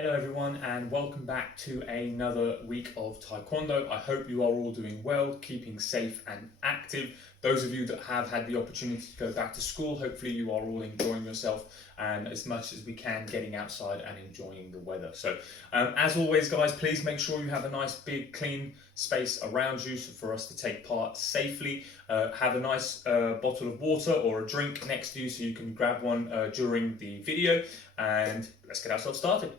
Hello everyone and welcome back to another week of Taekwondo. I hope you are all doing well, keeping safe and active. Those of you that have had the opportunity to go back to school, hopefully you are all enjoying yourself and as much as we can getting outside and enjoying the weather. So as always guys, please make sure you have a nice big clean space around you for us to take part safely. Have a nice bottle of water or a drink next to you so you can grab one during the video, and let's get ourselves started.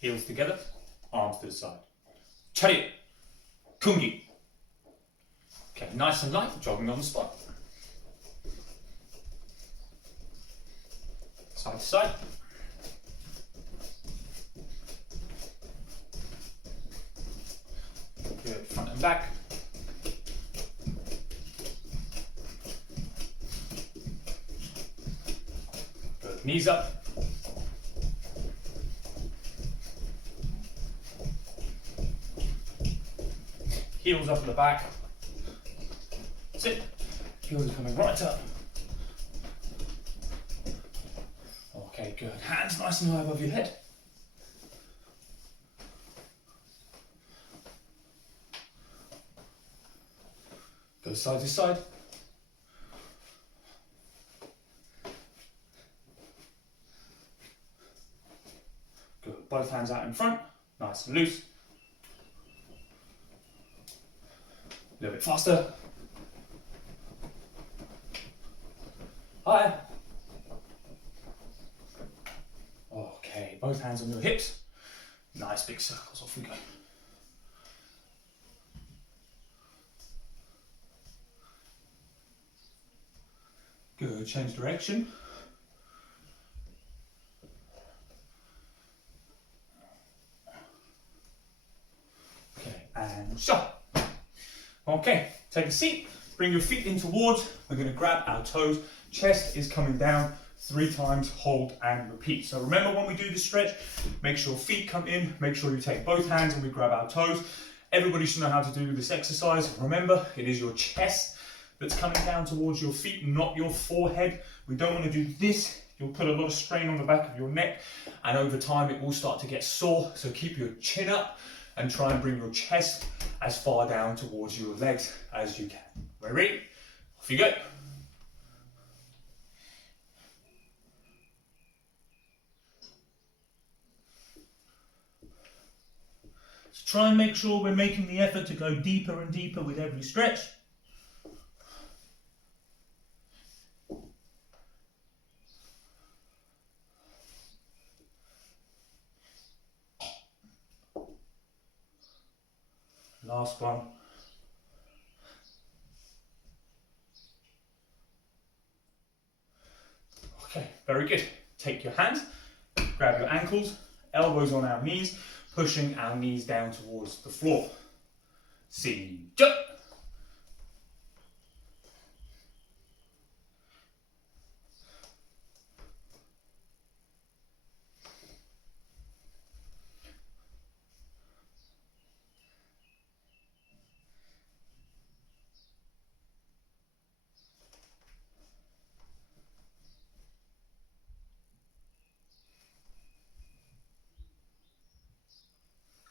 Heels together, arms to the side. Chariot, kungi. Okay, nice and light, jogging on the spot. Side to side. Good, front and back. Good, knees up. Heels up at the back. Sit. Heels are coming right up. Okay, good. Hands nice and high above your head. Go side to side. Good. Both hands out in front. Nice and loose. A little bit faster. Higher. Okay, both hands on your hips. Nice big circles, off we go. Good, change direction. Okay, and shot. Okay, take a seat, bring your feet in towards, we're going to grab our toes, chest is coming down 3 times, hold and repeat. So remember when we do this stretch, make sure feet come in, make sure you take both hands and we grab our toes. Everybody should know how to do this exercise. Remember, it is your chest that's coming down towards your feet, not your forehead. We don't want to do this. You'll put a lot of strain on the back of your neck and over time it will start to get sore. So keep your chin up and try and bring your chest as far down towards your legs as you can. Ready? Off you go. So try and make sure we're making the effort to go deeper and deeper with every stretch. Last one. Okay, very good. Take your hands, grab your ankles, elbows on our knees, pushing our knees down towards the floor. See, jump.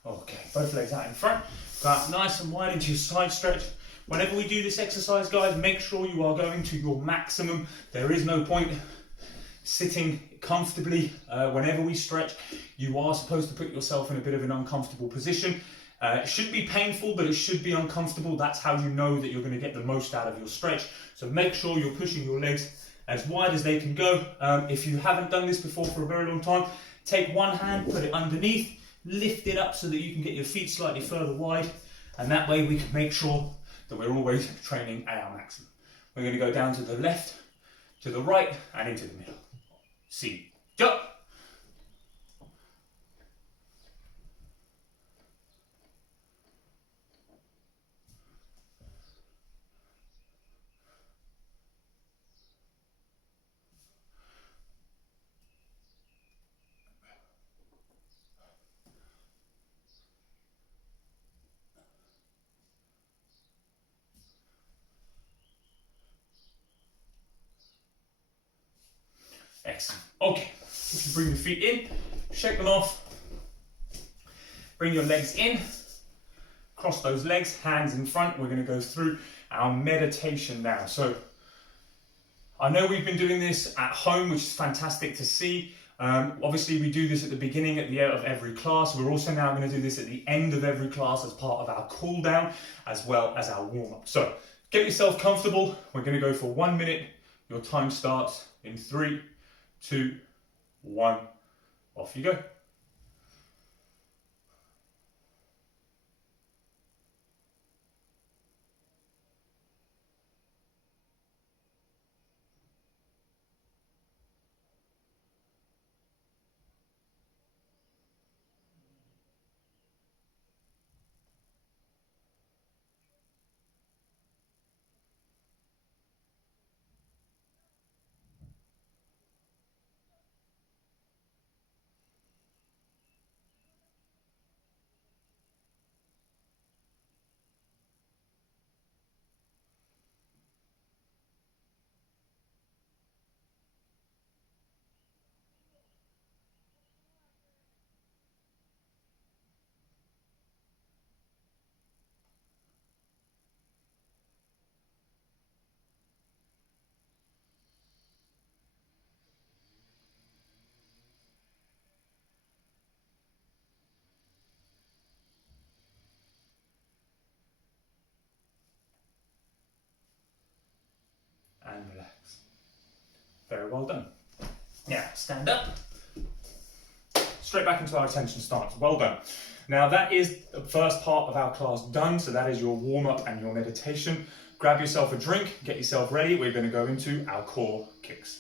Okay, both legs out in front, go out nice and wide into your side stretch. Whenever we do this exercise, guys, make sure you are going to your maximum. There is no point sitting comfortably. Whenever we stretch, you are supposed to put yourself in a bit of an uncomfortable position. It should be painful, but it should be uncomfortable. That's how you know that you're going to get the most out of your stretch. So make sure you're pushing your legs as wide as they can go. If you haven't done this before for a very long time, take one hand, put it underneath, lift it up so that you can get your feet slightly further wide, and that way we can make sure that we're always training at our maximum. We're going to go down to the left, to the right, and into the middle. See, jump. Excellent. Okay, if you bring your feet in, shake them off, bring your legs in, cross those legs, hands in front. We're going to go through our meditation now. So I know we've been doing this at home, which is fantastic to see. Obviously, we do this at the beginning, at the end of every class. We're also now going to do this at the end of every class as part of our cool down, as well as our warm up. So get yourself comfortable. We're going to go for 1 minute. Your time starts in 3, 2, 1. Off you go. And relax. Very well done. Now, stand up. Straight back into our attention stance. Well done. Now, that is the first part of our class done. So that is your warm-up and your meditation. Grab yourself a drink, get yourself ready. We're going to go into our core kicks.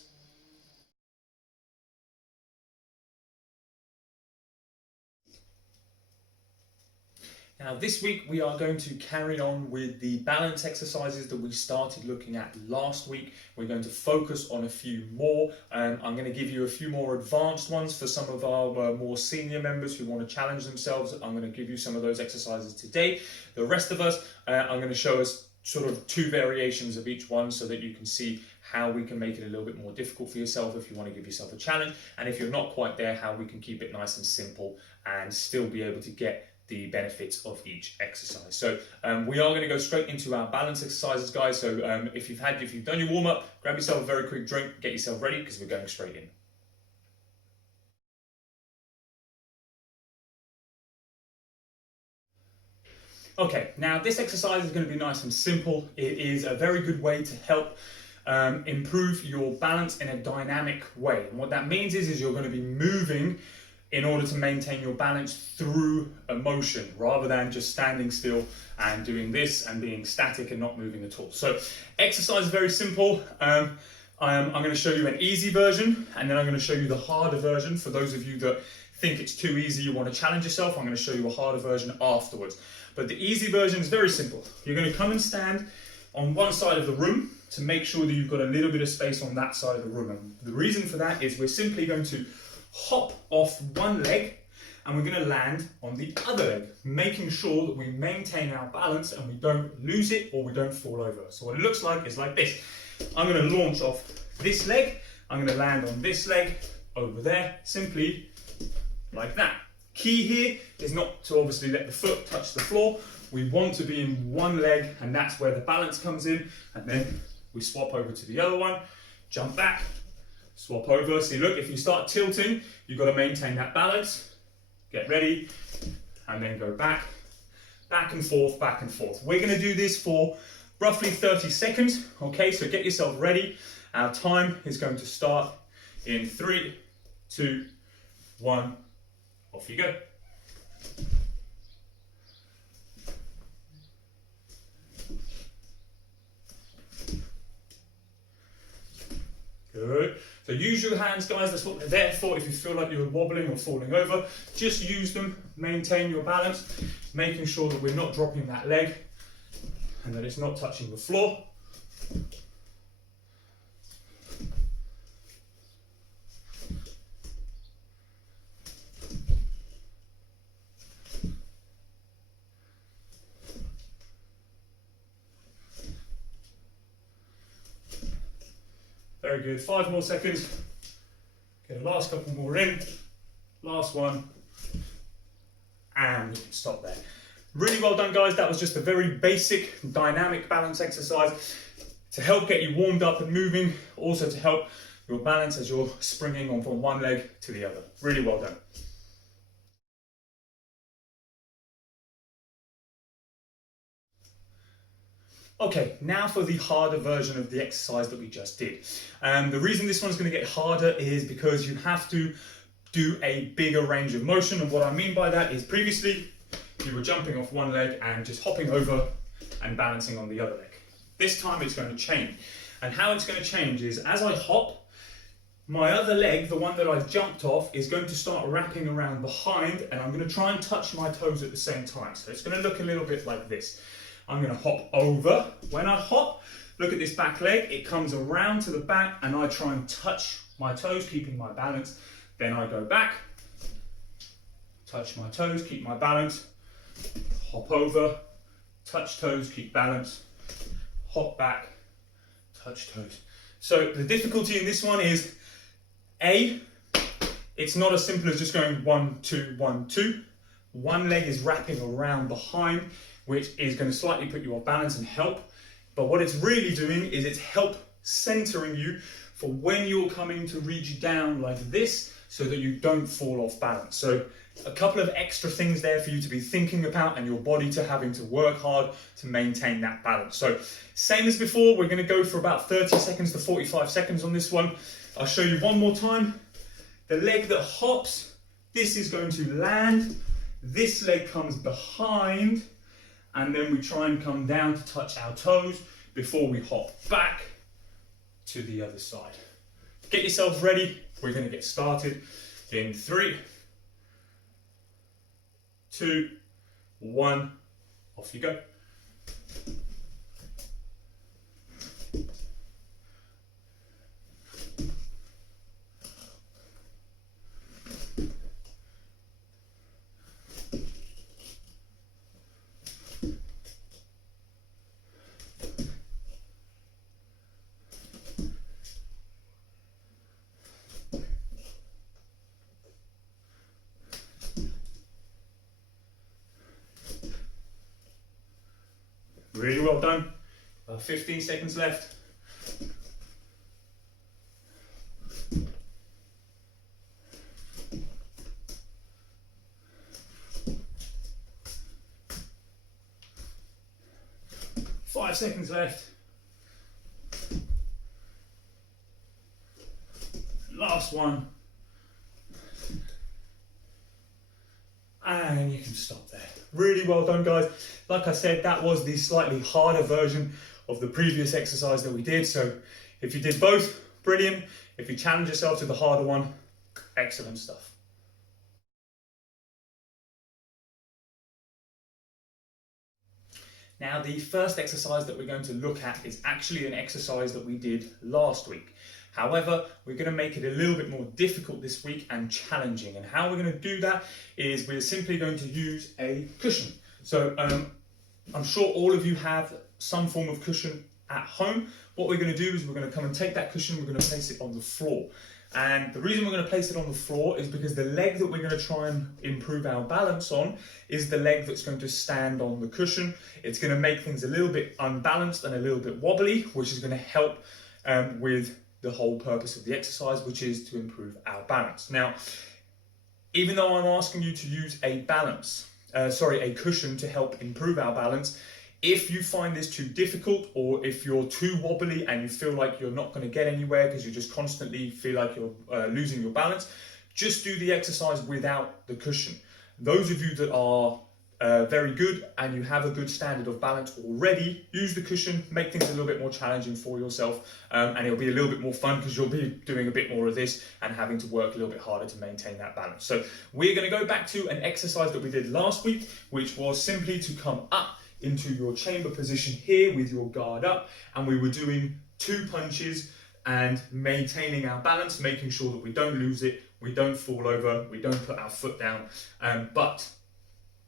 Now this week we are going to carry on with the balance exercises that we started looking at last week. We're going to focus on a few more. I'm going to give you a few more advanced ones for some of our more senior members who want to challenge themselves. I'm going to give you some of those exercises today. The rest of us, I'm going to show us sort of 2 variations of each one so that you can see how we can make it a little bit more difficult for yourself if you want to give yourself a challenge. And if you're not quite there, how we can keep it nice and simple and still be able to get the benefits of each exercise. So we are going to go straight into our balance exercises, guys. So if you've done your warm up, grab yourself a very quick drink, get yourself ready because we're going straight in. Okay, now this exercise is going to be nice and simple. It is a very good way to help improve your balance in a dynamic way. And what that means is you're going to be moving in order to maintain your balance through emotion rather than just standing still and doing this and being static and not moving at all. So exercise is very simple. I'm going to show you an easy version and then I'm going to show you the harder version. For those of you that think it's too easy, you want to challenge yourself, I'm going to show you a harder version afterwards. But the easy version is very simple. You're going to come and stand on one side of the room to make sure that you've got a little bit of space on that side of the room. And the reason for that is we're simply going to hop off one leg and we're going to land on the other leg, making sure that we maintain our balance and we don't lose it or we don't fall over. So what it looks like is like this. I'm going to launch off this leg, I'm going to land on this leg over there, simply like that. Key here is not to obviously let the foot touch the floor. We want to be in one leg and that's where the balance comes in, and then we swap over to the other one, jump back, swap over. See, look, if you start tilting, you've got to maintain that balance. Get ready, and then go back and forth, back and forth. We're going to do this for roughly 30 seconds, okay? So get yourself ready. Our time is going to start in 3, 2, 1, off you go. Good. So use your hands, guys. That's what they're there for. If you feel like you're wobbling or falling over, just use them. Maintain your balance, making sure that we're not dropping that leg and that it's not touching the floor. Very good. 5 more seconds. last couple more in, last one, and we can stop there. Really well done, guys. That was just a very basic dynamic balance exercise to help get you warmed up and moving, also to help your balance as you're springing on from one leg to the other. Really well done. Okay, now for the harder version of the exercise that we just did. The reason this one's going to get harder is because you have to do a bigger range of motion, and what I mean by that is previously you were jumping off one leg and just hopping over and balancing on the other leg. This time it's going to change, and how it's going to change is as I hop, my other leg, the one that I've jumped off, is going to start wrapping around behind, and I'm going to try and touch my toes at the same time. So it's going to look a little bit like this. I'm going to hop over. When I hop, look at this back leg, it comes around to the back and I try and touch my toes, keeping my balance. Then I go back, touch my toes, keep my balance, hop over, touch toes, keep balance, hop back, touch toes. So the difficulty in this one is, A, it's not as simple as just going 1, 2, 1, 2. One leg is wrapping around behind, which is going to slightly put you off balance and help. But what it's really doing is it's help centering you for when you're coming to reach down like this so that you don't fall off balance. So a couple of extra things there for you to be thinking about and your body to having to work hard to maintain that balance. So same as before, we're going to go for about 30 seconds to 45 seconds on this one. I'll show you one more time. The leg that hops, this is going to land. This leg comes behind, and then we try and come down to touch our toes before we hop back to the other side. Get yourselves ready. We're going to get started in 3, 2, 1. Off you go. Really well done. 15 seconds left. Five seconds left. Last one. And you can stop there. Really well done, guys. Like I said, that was the slightly harder version of the previous exercise that we did. So if you did both, brilliant. If you challenge yourself to the harder one, excellent stuff. Now, the first exercise that we're going to look at is actually an exercise that we did last week. However, we're going to make it a little bit more difficult this week and challenging. And how we're going to do that is we're simply going to use a cushion. So I'm sure all of you have some form of cushion at home. What we're going to do is we're going to come and take that cushion, we're going to place it on the floor. And the reason we're going to place it on the floor is because the leg that we're going to try and improve our balance on is the leg that's going to stand on the cushion. It's going to make things a little bit unbalanced and a little bit wobbly, which is going to help with the whole purpose of the exercise, which is to improve our balance. Now, even though I'm asking you to use a cushion to help improve our balance, if you find this too difficult, or if you're too wobbly and you feel like you're not going to get anywhere because you just constantly feel like you're losing your balance, just do the exercise without the cushion. Those of you that are very good and you have a good standard of balance already, use the cushion, make things a little bit more challenging for yourself, and it'll be a little bit more fun because you'll be doing a bit more of this and having to work a little bit harder to maintain that balance. So we're going to go back to an exercise that we did last week, which was simply to come up into your chamber position here with your guard up, and we were doing 2 punches and maintaining our balance, making sure that we don't lose it, we don't fall over, we don't put our foot down. But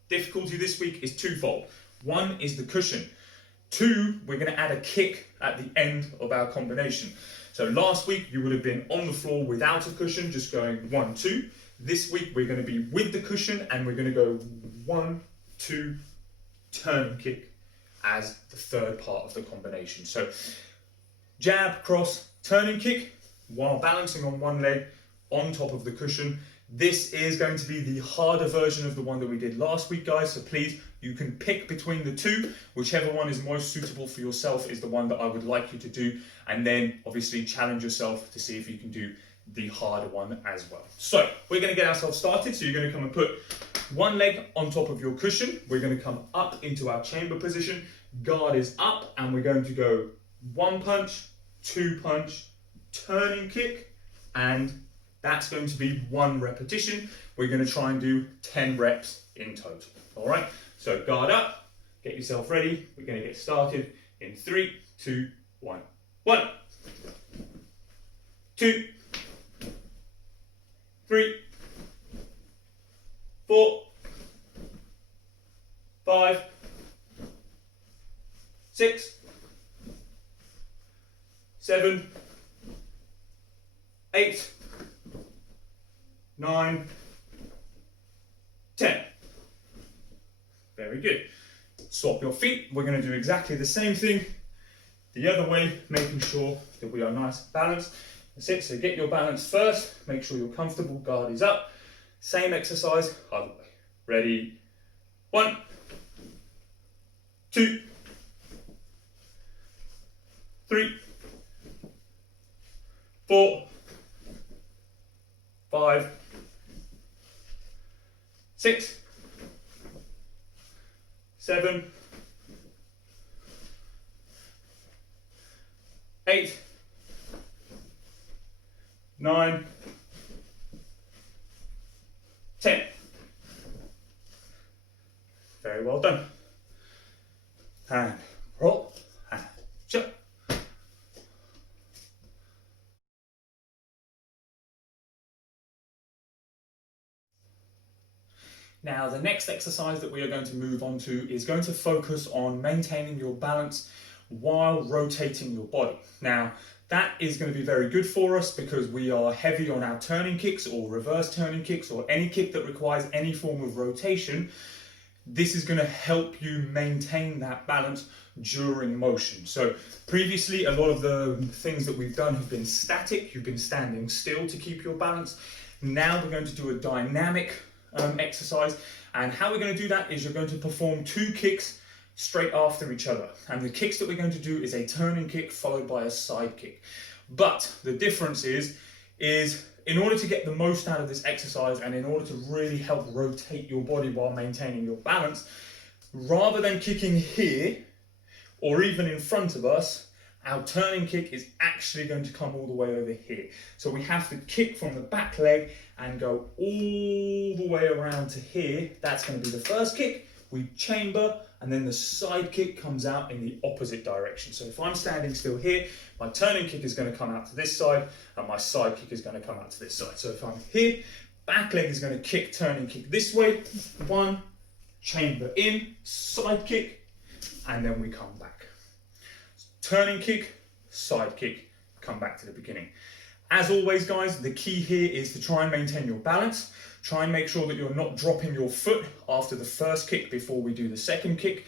difficulty this week is twofold. 1 is the cushion. 2, we're going to add a kick at the end of our combination. So last week you would have been on the floor without a cushion, just going 1, 2. This week we're going to be with the cushion and we're going to go 1, 2, turning kick as the third part of the combination. So jab, cross, turning kick while balancing on one leg on top of the cushion. This is going to be the harder version of the one that we did last week, guys. So please, you can pick between the two. Whichever one is most suitable for yourself is the one that I would like you to do. And then obviously challenge yourself to see if you can do the harder one as well. So we're going to get ourselves started. So you're going to come and put one leg on top of your cushion. We're going to come up into our chamber position. Guard is up and we're going to go 1 punch, 2 punch, turning kick, and that's going to be 1 repetition. We're going to try and do 10 reps in total. All right, so guard up, get yourself ready. We're going to get started in 3, 2, 1. 1, 2, 3, 4, 5, 6, 7, 8, 9, 10. Very good. Swap your feet. We're going to do exactly the same thing the other way, making sure that we are nice and balanced. That's it. So get your balance first. Make sure you're comfortable. Guard is up. Same exercise, other way. Ready? 1, 2, 3, 4, 5, 6, 7, 8, 9, 10. Very well done. And roll, and jump. Now, the next exercise that we are going to move on to is going to focus on maintaining your balance while rotating your body. Now, that is going to be very good for us because we are heavy on our turning kicks or reverse turning kicks or any kick that requires any form of rotation. This is going to help you maintain that balance during motion. So previously, a lot of the things that we've done have been static. You've been standing still to keep your balance. Now we're going to do a dynamic exercise, and how we're going to do that is you're going to perform 2 kicks straight after each other, and the kicks that we're going to do is a turning kick followed by a side kick. But the difference is in order to get the most out of this exercise and in order to really help rotate your body while maintaining your balance, rather than kicking here or even in front of us, our turning kick is actually going to come all the way over here. So we have to kick from the back leg and go all the way around to here. That's going to be the first kick. We chamber, and then the side kick comes out in the opposite direction. So if I'm standing still here, my turning kick is going to come out to this side, and my side kick is going to come out to this side. So if I'm here, back leg is going to kick, turning kick this way. 1, chamber in, side kick, and then we come back. Turning kick, side kick, come back to the beginning. As always, guys, the key here is to try and maintain your balance. Try and make sure that you're not dropping your foot after the first kick before we do the second kick.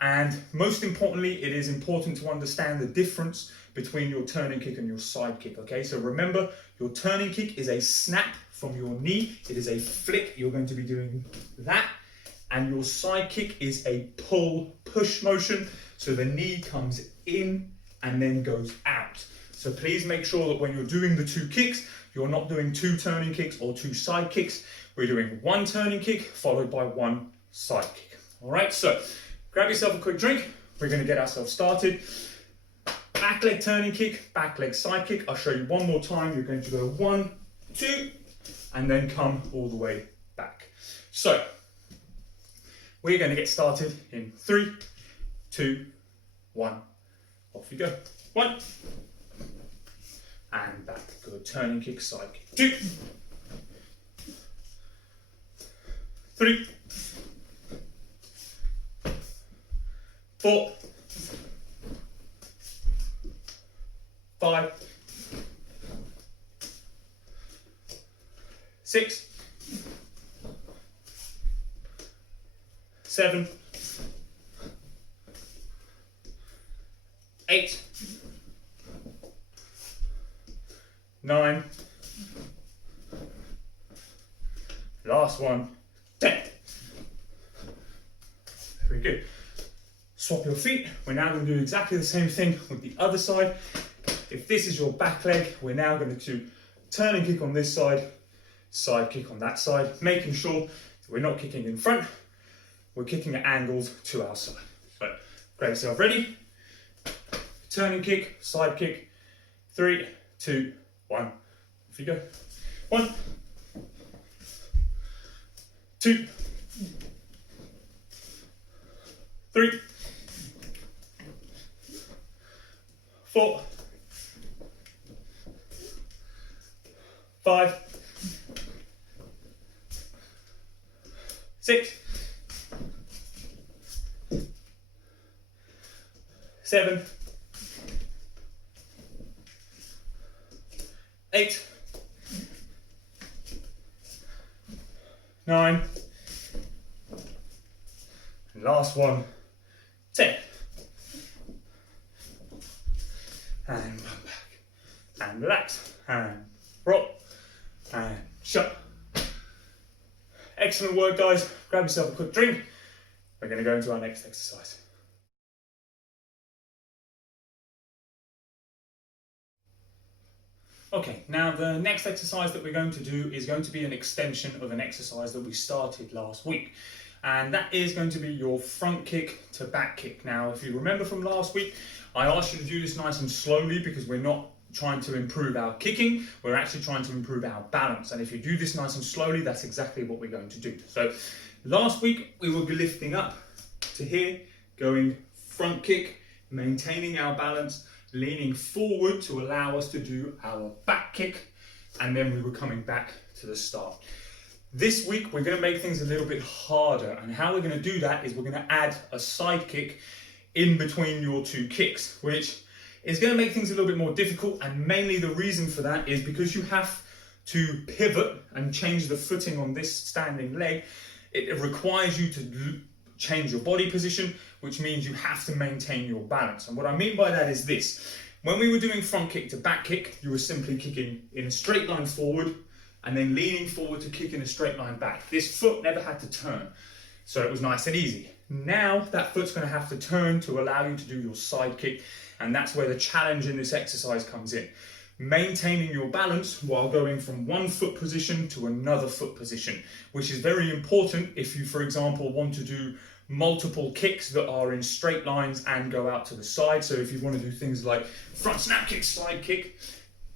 And most importantly, it is important to understand the difference between your turning kick and your side kick, okay? So remember, your turning kick is a snap from your knee. It is a flick. You're going to be doing that. And your side kick is a pull-push motion. So the knee comes in and then goes out. So please make sure that when you're doing the 2 kicks, you're not doing 2 turning kicks or 2 side kicks. We're doing 1 turning kick followed by 1 side kick. All right, so grab yourself a quick drink. We're going to get ourselves started. Back leg turning kick, back leg side kick. I'll show you one more time. You're going to go 1, 2, and then come all the way back. So we're going to get started in 3, 2, 1. Off you go. 1. And back. Good. Turning kick, side kick. 2. 3. 4. 5. 6, 7, 8, 9, last one, 10. Very good. Swap your feet. We're now going to do exactly the same thing with the other side. If this is your back leg, we're now going to turn and kick on this side, side kick on that side, making sure that we're not kicking in front, we're kicking at angles to our side. So grab yourself ready, turn and kick, side kick, 3, 2, 1, off you go. 1, 2, 3, 4, 5, 6, 7, 8, 9, and last one, 10. And run back, and relax, and roll, and shut. Excellent work, guys. Grab yourself a quick drink. We're going to go into our next exercise. Okay, now the next exercise that we're going to do is going to be an extension of an exercise that we started last week. And that is going to be your front kick to back kick. Now, if you remember from last week, I asked you to do this nice and slowly because we're not trying to improve our kicking, we're actually trying to improve our balance. And if you do this nice and slowly, that's exactly what we're going to do. So last week, we will be lifting up to here, going front kick, maintaining our balance, leaning forward to allow us to do our back kick, and then we were coming back to the start. This week, we're going to make things a little bit harder, and how we're going to do that is we're going to add a side kick in between your two kicks, which is going to make things a little bit more difficult, and mainly the reason for that is because you have to pivot and change the footing on this standing leg. It requires you to change your body position, which means you have to maintain your balance. And what I mean by that is this. When we were doing front kick to back kick, you were simply kicking in a straight line forward and then leaning forward to kick in a straight line back. This foot never had to turn, so it was nice and easy. Now that foot's going to have to turn to allow you to do your side kick, and that's where the challenge in this exercise comes in. Maintaining your balance while going from one foot position to another foot position, which is very important if you, for example, want to do multiple kicks that are in straight lines and go out to the side. So if you want to do things like front snap kick, side kick,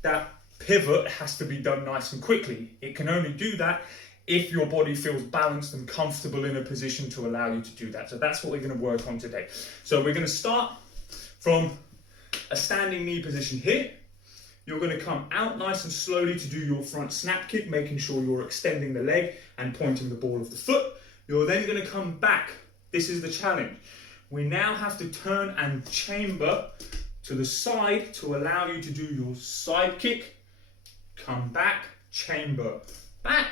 that pivot has to be done nice and quickly. It can only do that if your body feels balanced and comfortable in a position to allow you to do that. So that's what we're going to work on today. So we're going to start from a standing knee position here. You're going to come out nice and slowly to do your front snap kick, making sure you're extending the leg and pointing the ball of the foot. You're then going to come back. This is the challenge. We now have to turn and chamber to the side to allow you to do your side kick. Come back, chamber, back,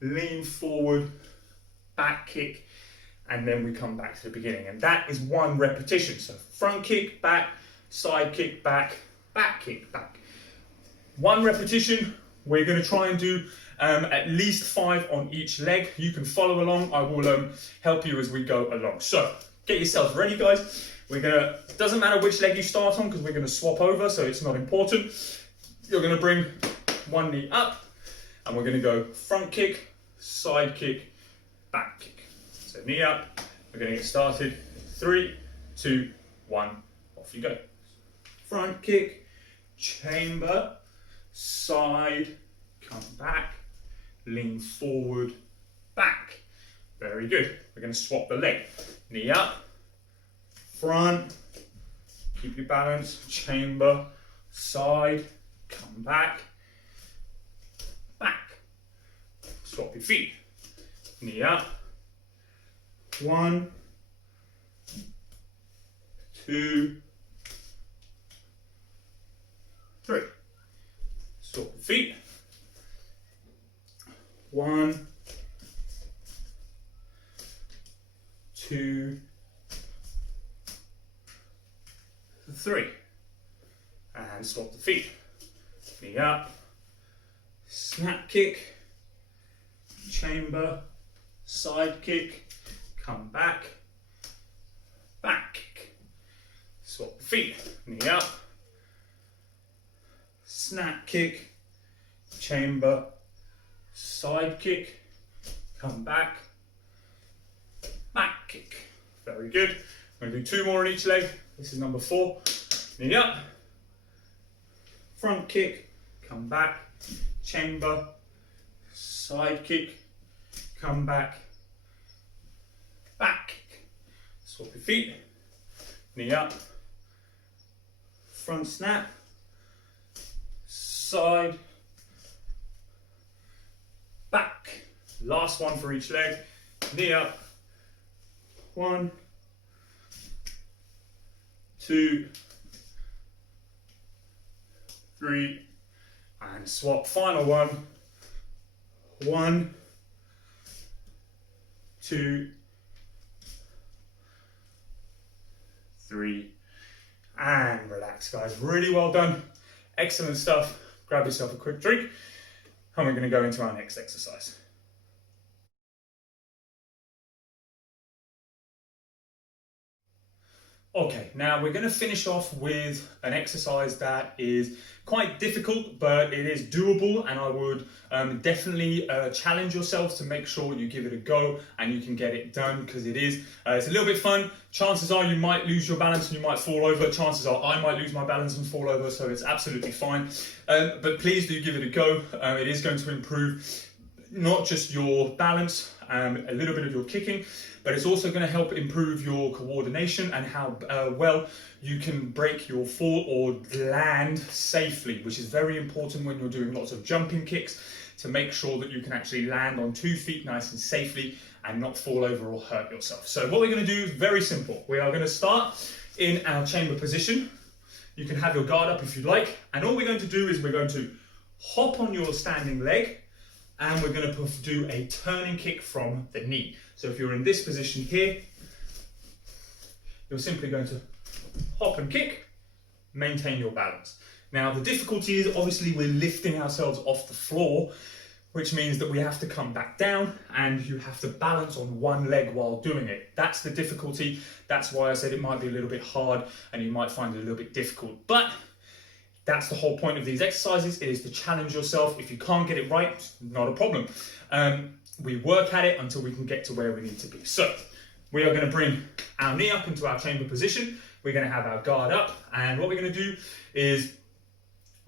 lean forward, back kick, and then we come back to the beginning. And that is one repetition. So front kick, back, side kick, back, back kick, back. One repetition. We're going to try and do at least 5 on each leg. You can follow along. I will help you as we go along. So get yourselves ready, guys. We're going to, doesn't matter which leg you start on because we're going to swap over, so it's not important. You're going to bring one knee up and we're going to go front kick, side kick, back kick. So knee up. We're going to get started. 3, 2, 1. Off you go. Front kick, chamber, side, come back, lean forward, back. Very good. We're going to swap the leg. Knee up, front, keep your balance, chamber, side, come back, back. Swap your feet. Knee up, 1, 2, 3. Swap the feet. 1, 2, 3. And swap the feet. Knee up, snap kick, chamber, side kick, come back, back kick. Swap the feet. Knee up, snap kick, chamber, side kick, come back, back kick. Very good. I'm going to do 2 more on each leg. This is number 4. Knee up, front kick, come back, chamber, side kick, come back, back kick. Swap your feet. Knee up, front snap, side, back. Last one for each leg. Knee up. 1, 2, 3, and swap. Final one. 1, 2, 3, and relax, guys. Really well done. Excellent stuff. Grab yourself a quick drink, and we're going to go into our next exercise. Okay, now we're going to finish off with an exercise that is quite difficult, but it is doable, and I would definitely challenge yourselves to make sure you give it a go and you can get it done, because it's a little bit fun. Chances are you might lose your balance and you might fall over. Chances are I might lose my balance and fall over, so it's absolutely fine. But please do give it a go. It is going to improve not just your balance, a little bit of your kicking, but it's also going to help improve your coordination and how well you can break your fall or land safely, which is very important when you're doing lots of jumping kicks, to make sure that you can actually land on 2 feet nice and safely and not fall over or hurt yourself. So what we're going to do is very simple. We are going to start in our chamber position. You can have your guard up if you like, and all we're going to do is we're going to hop on your standing leg, and we're going to do a turning kick from the knee. So if you're in this position here, you're simply going to hop and kick, maintain your balance. Now the difficulty is obviously we're lifting ourselves off the floor, which means that we have to come back down and you have to balance on one leg while doing it. That's the difficulty. That's why I said it might be a little bit hard and you might find it a little bit difficult. But that's the whole point of these exercises. It is to challenge yourself. If you can't get it right, not a problem. We work at it until we can get to where we need to be. So we are going to bring our knee up into our chamber position. We're going to have our guard up. And what we're going to do is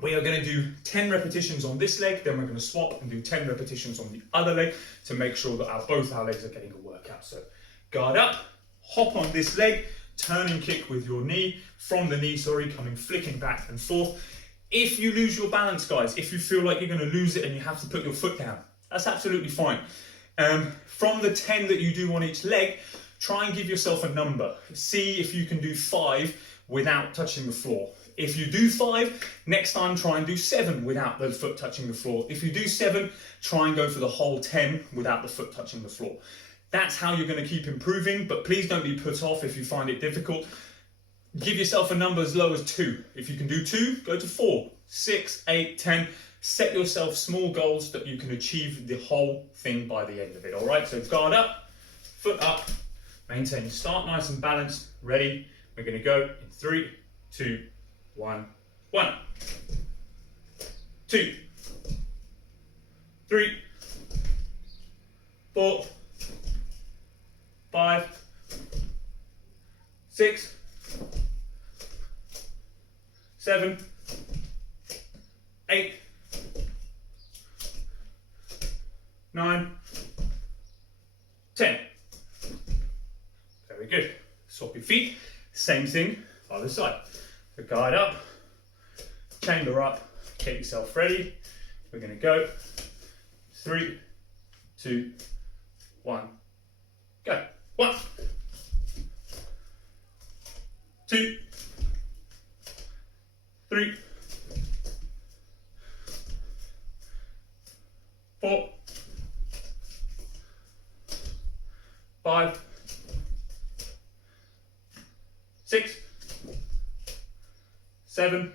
we are going to do 10 repetitions on this leg. Then we're going to swap and do 10 repetitions on the other leg to make sure that both our legs are getting a workout. So guard up, hop on this leg, turning kick with your knee, from the knee, coming flicking back and forth. If you lose your balance, guys, if you feel like you're going to lose it and you have to put your foot down, that's absolutely fine. From the 10 that you do on each leg, try and give yourself a number. See if you can do 5 without touching the floor. If you do 5, next time try and do 7 without the foot touching the floor. If you do 7, try and go for the whole 10 without the foot touching the floor. That's how you're going to keep improving, but please don't be put off if you find it difficult. Give yourself a number as low as 2. If you can do 2, go to 4, 6, 8, 10. Set yourself small goals that you can achieve the whole thing by the end of it, all right? So guard up, foot up, maintain. Start nice and balanced. Ready? We're going to go in 3, 2, 1, 1, 2, 3, 4, 5, 6, 7, 8, 9, 10. Very good. Swap your feet. Same thing, other side. So guard up, chamber up, get yourself ready. We're going to go. 3, 2, 1, go. 1, 2, 3, 4, 5, 6, 7,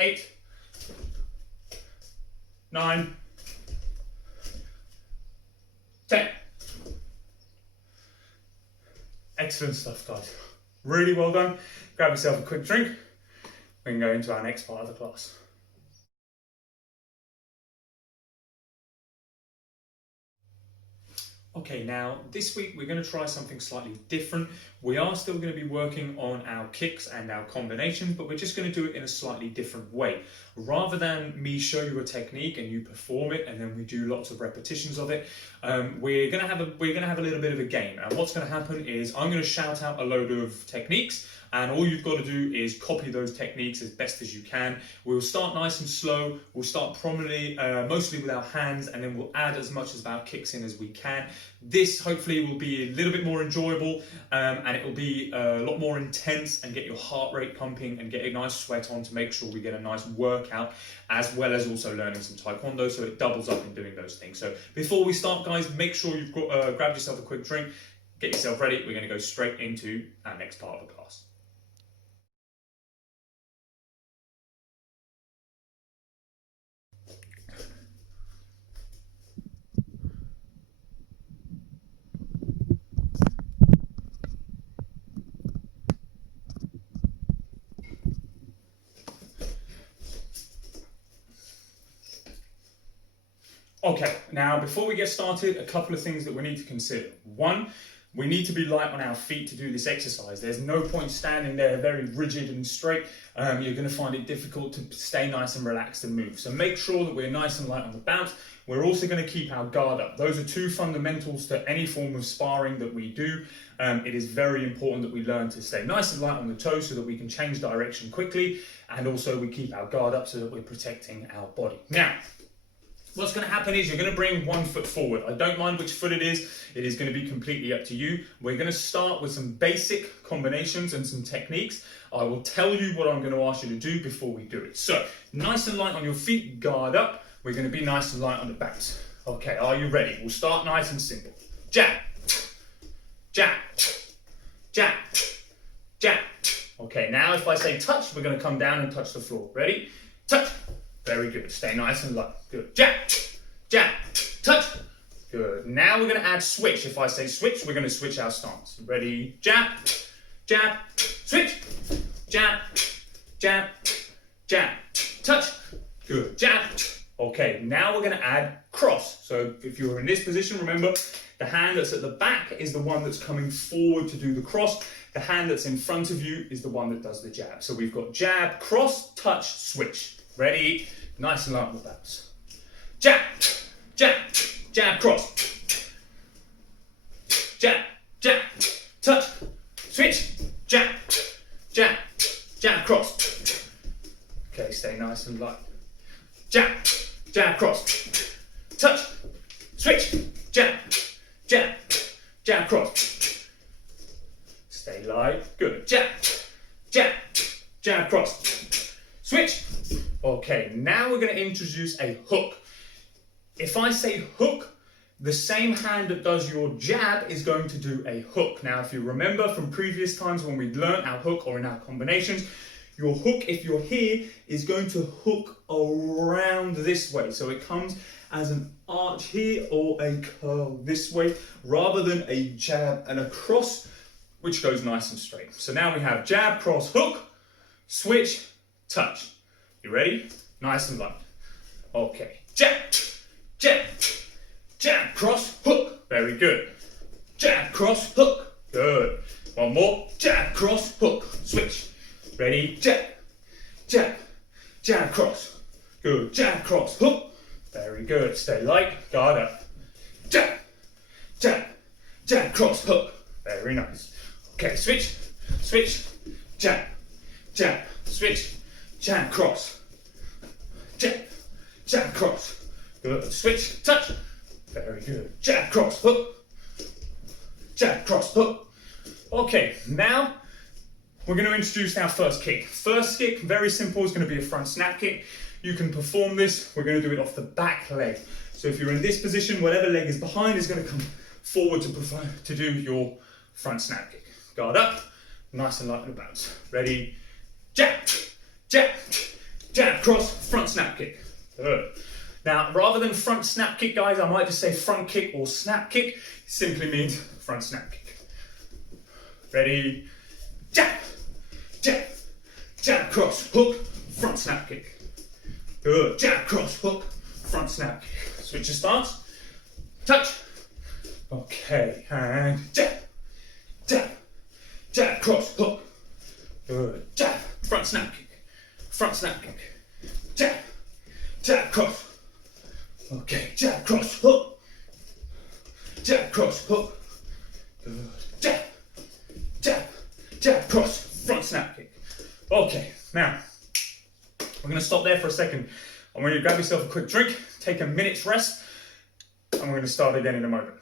8, 9, 10. Excellent stuff, guys. Really well done. Grab yourself a quick drink. We can go into our next part of the class. Okay, now this week we're going to try something slightly different. We are still going to be working on our kicks and our combinations, but we're just going to do it in a slightly different way. Rather than me show you a technique and you perform it and then we do lots of repetitions of it, we're going to have a little bit of a game. And what's going to happen is I'm going to shout out a load of techniques, and all you've got to do is copy those techniques as best as you can. We'll start nice and slow. We'll start prominently, mostly with our hands, and then we'll add as much of our kicks in as we can. This hopefully will be a little bit more enjoyable, and it will be a lot more intense and get your heart rate pumping and get a nice sweat on to make sure we get a nice workout, as well as also learning some taekwondo, so it doubles up in doing those things. So before we start, guys, make sure you've grabbed yourself a quick drink, get yourself ready. We're going to go straight into our next part of the class. Okay, now before we get started, a couple of things that we need to consider. One, we need to be light on our feet to do this exercise. There's no point standing there very rigid and straight. You're going to find it difficult to stay nice and relaxed and move. So make sure that we're nice and light on the bounce. We're also going to keep our guard up. Those are two fundamentals to any form of sparring that we do. It is very important that we learn to stay nice and light on the toes so that we can change direction quickly, and also we keep our guard up so that we're protecting our body. Now, what's going to happen is you're going to bring one foot forward. I don't mind which foot it is. It is going to be completely up to you. We're going to start with some basic combinations and some techniques. I will tell you what I'm going to ask you to do before we do it. So, nice and light on your feet, guard up. We're going to be nice and light on the bounce. Okay, are you ready? We'll start nice and simple. Jab, jab, jab, jab. Okay, now if I say touch, we're going to come down and touch the floor. Ready? Touch. Very good. Stay nice and light. Good. Jab, jab, touch. Good. Now we're going to add switch. If I say switch, we're going to switch our stance. Ready? Jab, jab, switch. Jab, jab, jab, touch. Good. Jab. Okay, now we're going to add cross. So if you're in this position, remember, the hand that's at the back is the one that's coming forward to do the cross. The hand that's in front of you is the one that does the jab. So we've got jab, cross, touch, switch. Ready? Nice and light on the bounce. Jab, jab, jab, cross. Jab, jab, touch, switch. Jab, jab, jab, cross. Okay, stay nice and light. Jab, jab, cross. Touch, switch. Jab, jab, jab, cross. Stay light. Good. Jab, jab, jab, cross. Switch. Okay, now we're going to introduce a hook. If I say hook, the same hand that does your jab is going to do a hook. Now, if you remember from previous times when we've learned our hook or in our combinations, your hook, if you're here, is going to hook around this way. So it comes as an arch here or a curl this way, rather than a jab and a cross, which goes nice and straight. So now we have jab, cross, hook, switch, touch. You ready? Nice and light. Okay. Jab, jab, jab, cross, hook. Very good. Jab, cross, hook. Good. One more. Jab, cross, hook. Switch. Ready? Jab, jab, jab, cross. Good. Jab, cross, hook. Very good. Stay light. Guard up. Jab, jab, jab, cross, hook. Very nice. Okay. Switch, switch, jab, jab, switch. Jab, cross. Jab, jab, cross. Good. Switch, touch. Very good. Jab, cross, hook. Jab, cross, hook. Okay, now we're going to introduce our first kick. First kick, very simple, is going to be a front snap kick. You can perform this, we're going to do it off the back leg. So if you're in this position, whatever leg is behind is going to come forward to do your front snap kick. Guard up, nice and light on the bounce. Ready, jab, jab, jab, cross, front snap kick. Good. Now, rather than front snap kick, guys, I might just say front kick or snap kick. It simply means front snap kick. Ready, jab, jab, jab, cross, hook, front snap kick. Good, jab, cross, hook, front snap kick. Switch your stance, touch. Okay, and jab, jab, jab, cross, hook. Good, jab, front snap kick, front snap kick. Jab, jab, cross. Okay, jab, cross, hook. Jab, cross, hook. Good, jab, jab, jab, cross, front snap kick. Okay, now, we're going to stop there for a second. I want you to grab yourself a quick drink, take a minute's rest, and we're going to start again in a moment.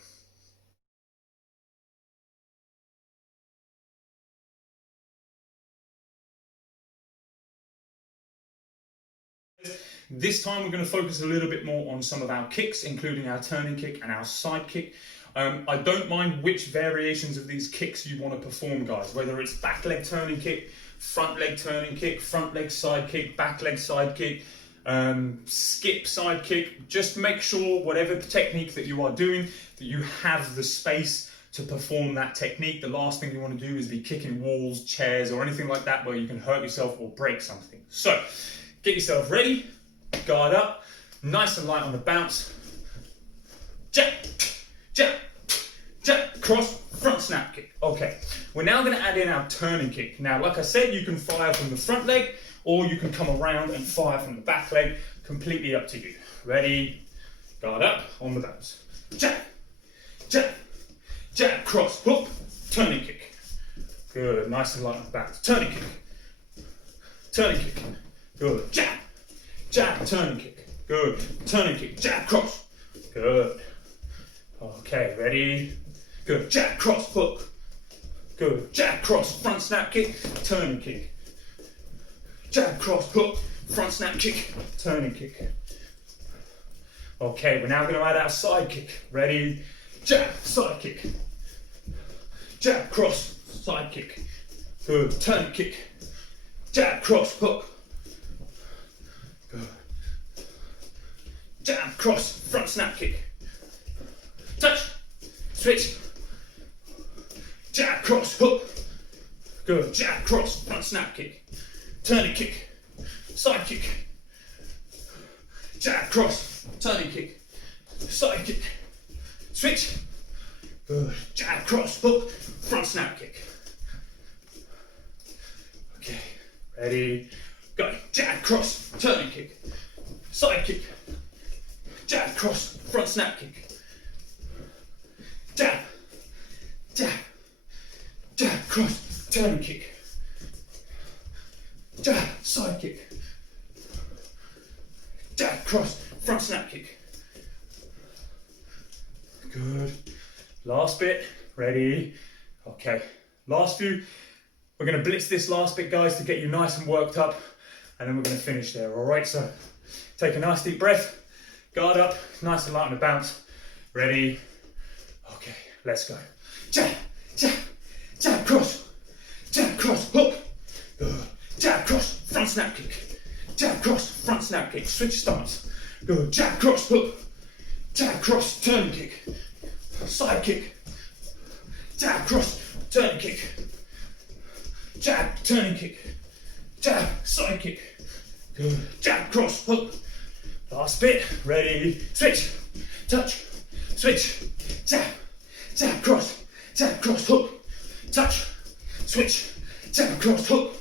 This time we're going to focus a little bit more on some of our kicks, including our turning kick and our side kick. I don't mind which variations of these kicks you want to perform, guys, whether it's back leg turning kick, front leg turning kick, front leg side kick, back leg side kick, skip side kick. Just make sure whatever technique that you are doing, that you have the space to perform that technique. The last thing you want to do is be kicking walls, chairs, or anything like that where you can hurt yourself or break something. So, get yourself ready, guard up, nice and light on the bounce. Jab, jab, jab, cross, front snap kick. Okay, we're now going to add in our turning kick. Now, like I said, you can fire from the front leg, or you can come around and fire from the back leg. Completely up to you. Ready, guard up, on the bounce. Jab, jab, jab, cross, hook, turning kick. Good, nice and light on the bounce. Turning kick, turning kick. Good, jab, jab, turning kick. Good, turning kick, jab, cross. Good. Okay, ready? Good, jab, cross, hook. Good, jab, cross, front snap kick, turning kick. Jab, cross, hook, front snap kick, turning kick. Okay, we're now going to add our side kick. Ready? Jab, side kick. Jab, cross, side kick. Good, turning kick. Jab, cross, hook. Good. Jab, cross, front snap kick. Touch, switch. Jab, cross, hook. Good, jab, cross, front snap kick. Turning kick, side kick. Jab, cross, turning kick, side kick. Switch. Good, jab, cross, hook, front snap kick. Okay, ready, go. Jab, cross, turning kick, side kick. Jab, cross, front snap kick. Jab, jab, jab, cross, turning kick. Jab, side kick. Jab, cross, front snap kick. Good. Last bit. Ready? Okay. Last few. We're going to blitz this last bit, guys, to get you nice and worked up. And then we're going to finish there, all right? So take a nice deep breath. Guard up. Nice and light on the bounce. Ready? Okay. Let's go. Jab, jab, jab, cross. Jab, cross, hook. Good. Jab, cross, front snap kick. Jab, cross, front snap kick. Switch stance. Good. Jab, cross, hook. Jab, cross, turning kick. Side kick. Jab, cross, turning kick. Jab, turning kick. Jab, side kick. Good. Jab, cross, hook. Last bit. Ready. Switch. Touch. Switch. Jab. Jab, cross. Jab, cross, hook. Touch. Switch. Jab, cross, hook.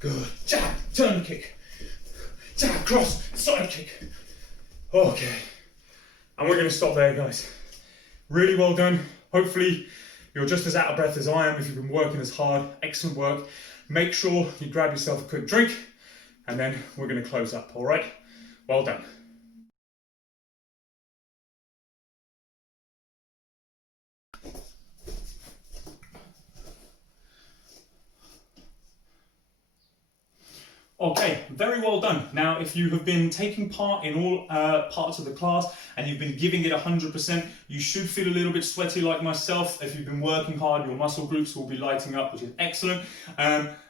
Good. Jab, turn kick. Jab, cross, side kick. Okay. And we're going to stop there, guys. Really well done. Hopefully, you're just as out of breath as I am if you've been working as hard. Excellent work. Make sure you grab yourself a quick drink, and then we're going to close up, all right? Well done. Okay, very well done. Now, if you have been taking part in all parts of the class and you've been giving it 100%, you should feel a little bit sweaty like myself. If you've been working hard, your muscle groups will be lighting up, which is excellent.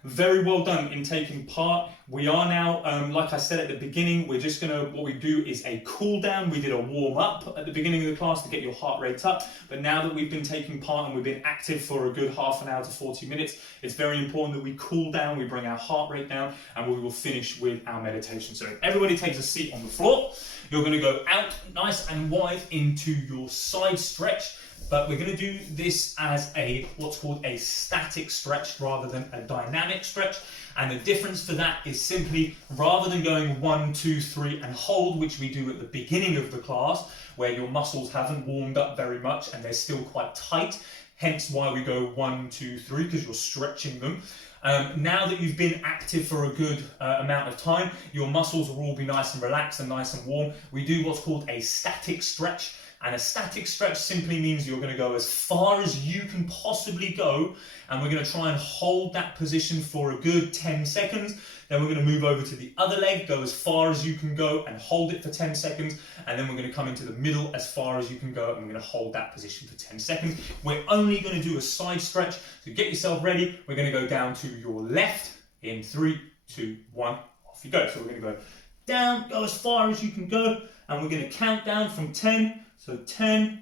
Very well done in taking part. We are now, like I said at the beginning, we're just gonna, what we do is a cool down. We did a warm up at the beginning of the class to get your heart rate up. But now that we've been taking part and we've been active for a good half an hour to 40 minutes, it's very important that we cool down, we bring our heart rate down, and we will finish with our meditation. So if everybody takes a seat on the floor, you're gonna go out nice and wide into your side stretch. But we're going to do this as a what's called a static stretch rather than a dynamic stretch. And the difference for that is simply, rather than going 1, 2, 3 and hold, which we do at the beginning of the class, where your muscles haven't warmed up very much and they're still quite tight, hence why we go 1, 2, 3, because you're stretching them. Now that you've been active for a good amount of time, your muscles will all be nice and relaxed and nice and warm. We do what's called a static stretch. And a static stretch simply means you're going to go as far as you can possibly go, and we're going to try and hold that position for a good 10 seconds. Then we're going to move over to the other leg, go as far as you can go and hold it for 10 seconds. And then we're going to come into the middle as far as you can go, and we're going to hold that position for 10 seconds. We're only going to do a side stretch, so get yourself ready. We're going to go down to your left in 3, 2, 1, off you go. So we're going to go down, go as far as you can go, and we're going to count down from 10. So 10,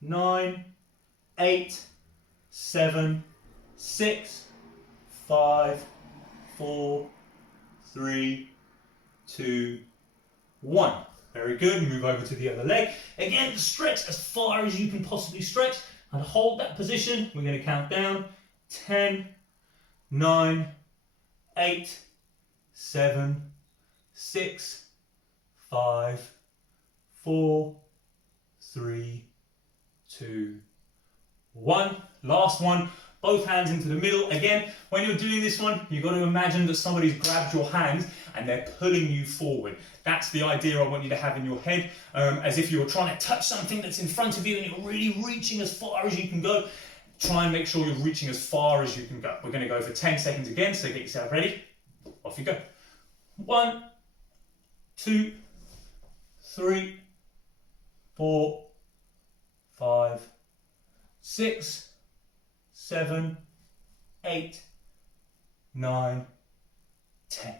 9, 8, 7, 6, 5, 4, 3, 2, 1. Very good. Move over to the other leg. Again, stretch as far as you can possibly stretch and hold that position. We're going to count down 10, 9, 8, 7, 6, 5, 4, 3, 2, 1. Last one. Both hands into the middle. Again, when you're doing this one, you've got to imagine that somebody's grabbed your hand and they're pulling you forward. That's the idea I want you to have in your head, as if you're trying to touch something that's in front of you and you're really reaching as far as you can go. Try and make sure you're reaching as far as you can go. We're going to go for 10 seconds again, so get yourself ready. Off you go. 1, 2, 3, 4, 5, 6, 7, 8, 9, 10.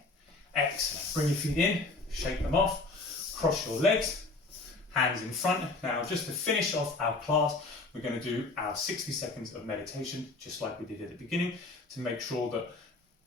Excellent. Bring your feet in, shake them off, cross your legs, hands in front. Now, just to finish off our class, we're going to do our 60 seconds of meditation, just like we did at the beginning, to make sure that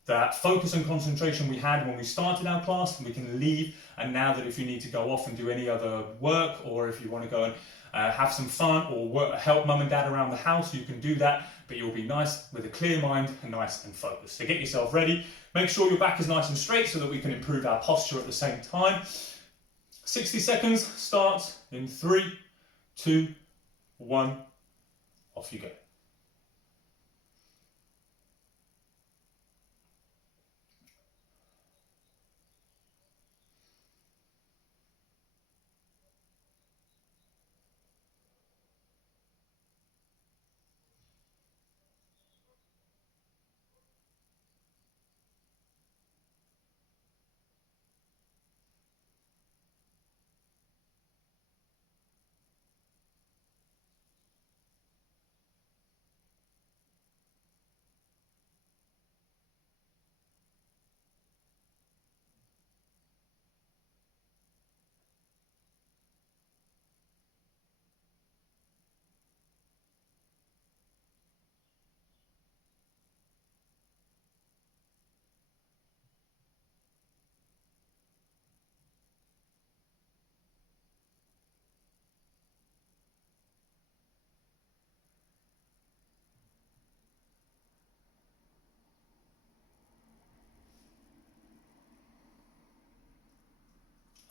that focus and concentration we had when we started our class, we can leave. And now that if you need to go off and do any other work, or if you want to go and have some fun or help mum and dad around the house, you can do that, but you'll be nice with a clear mind and nice and focused. So get yourself ready. Make sure your back is nice and straight so that we can improve our posture at the same time. 60 seconds starts in 3, 2, 1. Off you go.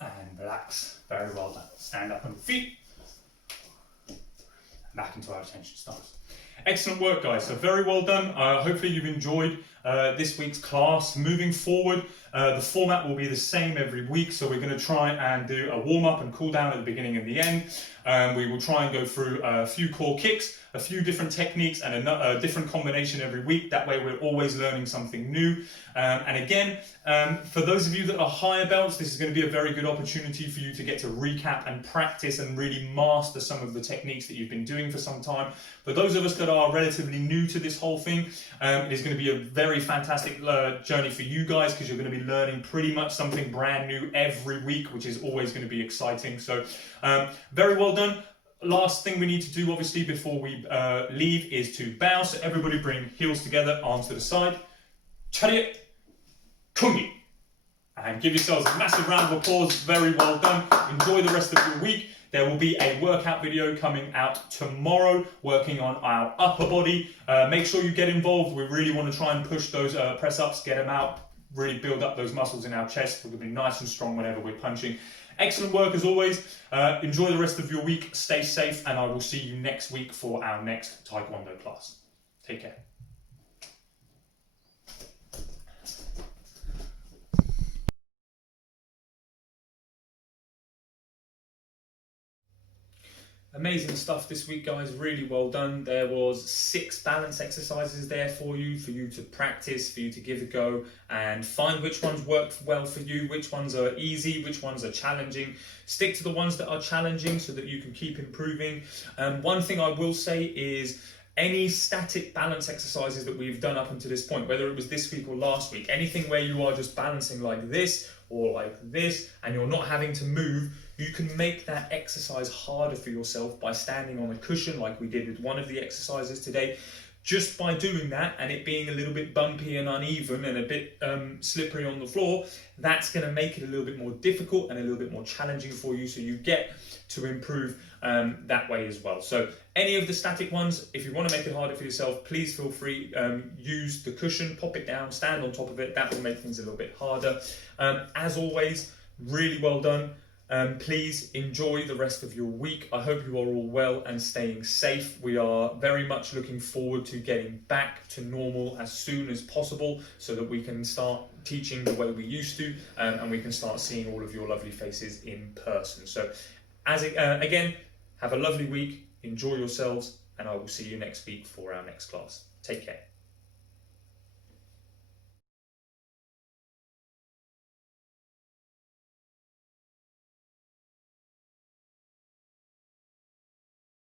And relax. Very well done. Stand up on your feet. Back into our attention stance. Excellent work, guys. So very well done. Hopefully you've enjoyed this week's class. Moving forward, the format will be the same every week. So we're going to try and do a warm-up and cool-down at the beginning and the end. We will try and go through a few core kicks, a few different techniques, and a different combination every week. That way we're always learning something new. And again, for those of you that are higher belts, this is going to be a very good opportunity for you to get to recap and practice and really master some of the techniques that you've been doing for some time. For those of us that are relatively new to this whole thing, it is going to be a very fantastic journey for you guys, because you're going to be learning pretty much something brand new every week, which is always going to be exciting. So very well done. Last thing we need to do, obviously, before we leave is to bow. So everybody bring heels together, arms to the side. Chariot, kungi. And give yourselves a massive round of applause. Very well done. Enjoy the rest of your week. There will be a workout video coming out tomorrow, working on our upper body. Make sure you get involved. We really want to try and push those press-ups, get them out, really build up those muscles in our chest. We're going to be nice and strong whenever we're punching. Excellent work as always. Enjoy the rest of your week. Stay safe, and I will see you next week for our next Taekwondo class. Take care. Amazing stuff this week, guys. Really well done. There was 6 balance exercises there for you to practice, for you to give a go and find which ones worked well for you, which ones are easy, which ones are challenging. Stick to the ones that are challenging so that you can keep improving. One thing I will say is any static balance exercises that we've done up until this point, whether it was this week or last week, anything where you are just balancing like this or like this and you're not having to move, you can make that exercise harder for yourself by standing on a cushion like we did with one of the exercises today. Just by doing that and it being a little bit bumpy and uneven and a bit slippery on the floor, that's going to make it a little bit more difficult and a little bit more challenging for you, so you get to improve that way as well. So any of the static ones, if you want to make it harder for yourself, please feel free, use the cushion, pop it down, stand on top of it. That will make things a little bit harder. As always, really well done. Please enjoy the rest of your week. I hope you are all well and staying safe. We are very much looking forward to getting back to normal as soon as possible so that we can start teaching the way we used to, and we can start seeing all of your lovely faces in person. So again, have a lovely week, enjoy yourselves, and I will see you next week for our next class. Take care.